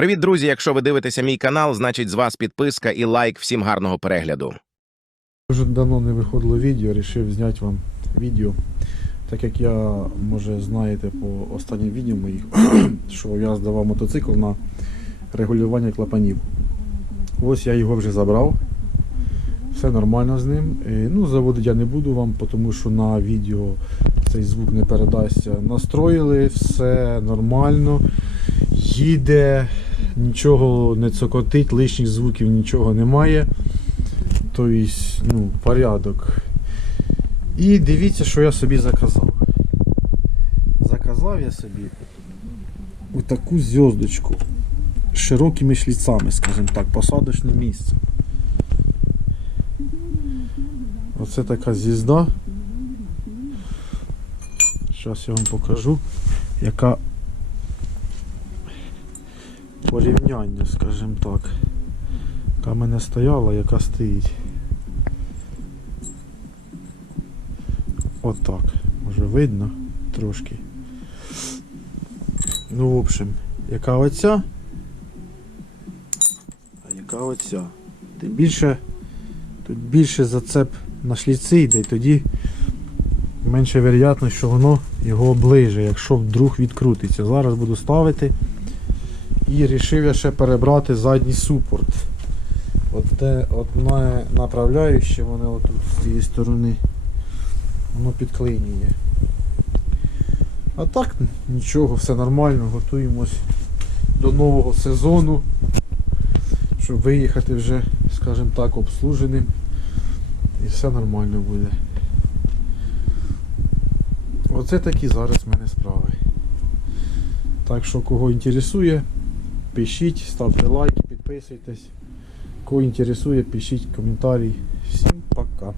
Привіт, друзі! Якщо ви дивитеся мій канал, значить з вас підписка і лайк. Всім гарного перегляду. Дуже давно не виходило відео, вирішив зняти вам відео. Так як я, може, знаєте по останнім відео моїх, що я здавав мотоцикл на регулювання клапанів. Ось я його вже забрав. Все нормально з ним. Е, Ну, заводити я не буду вам, тому що на відео цей звук не передасться. Настроїли, все нормально. Їде, нічого не цокотить, лишніх звуків нічого немає. Тобто, ну, порядок. І дивіться, що я собі заказав. Заказав я собі отаку зв'язочку з широкими шліцами, скажімо так, посадочне місце. Оце така звізда. Зараз я вам покажу, яка порівняння, скажімо так. Яка мене стояла, яка стоїть. Отак. Може видно трошки. Ну, в общем, яка оця, а яка оця. Тим більше, тут більше зацеп на шліці йде, і тоді менше вероятно, що воно його оближе, якщо вдруг відкрутиться. Зараз буду ставити. І вирішив я ще перебрати задній супорт. Одне, одне направляюче, воно отут з цієї сторони. Воно підклинює. А так нічого, все нормально, готуємось до нового сезону, щоб виїхати вже, скажімо так, обслуженим. І все нормально буде. Оце такі зараз в мене справи. Так що кого інтересує, пишіть, ставте лайки, підписуйтесь. Кого інтересує, пишіть коментарі. Всім пока.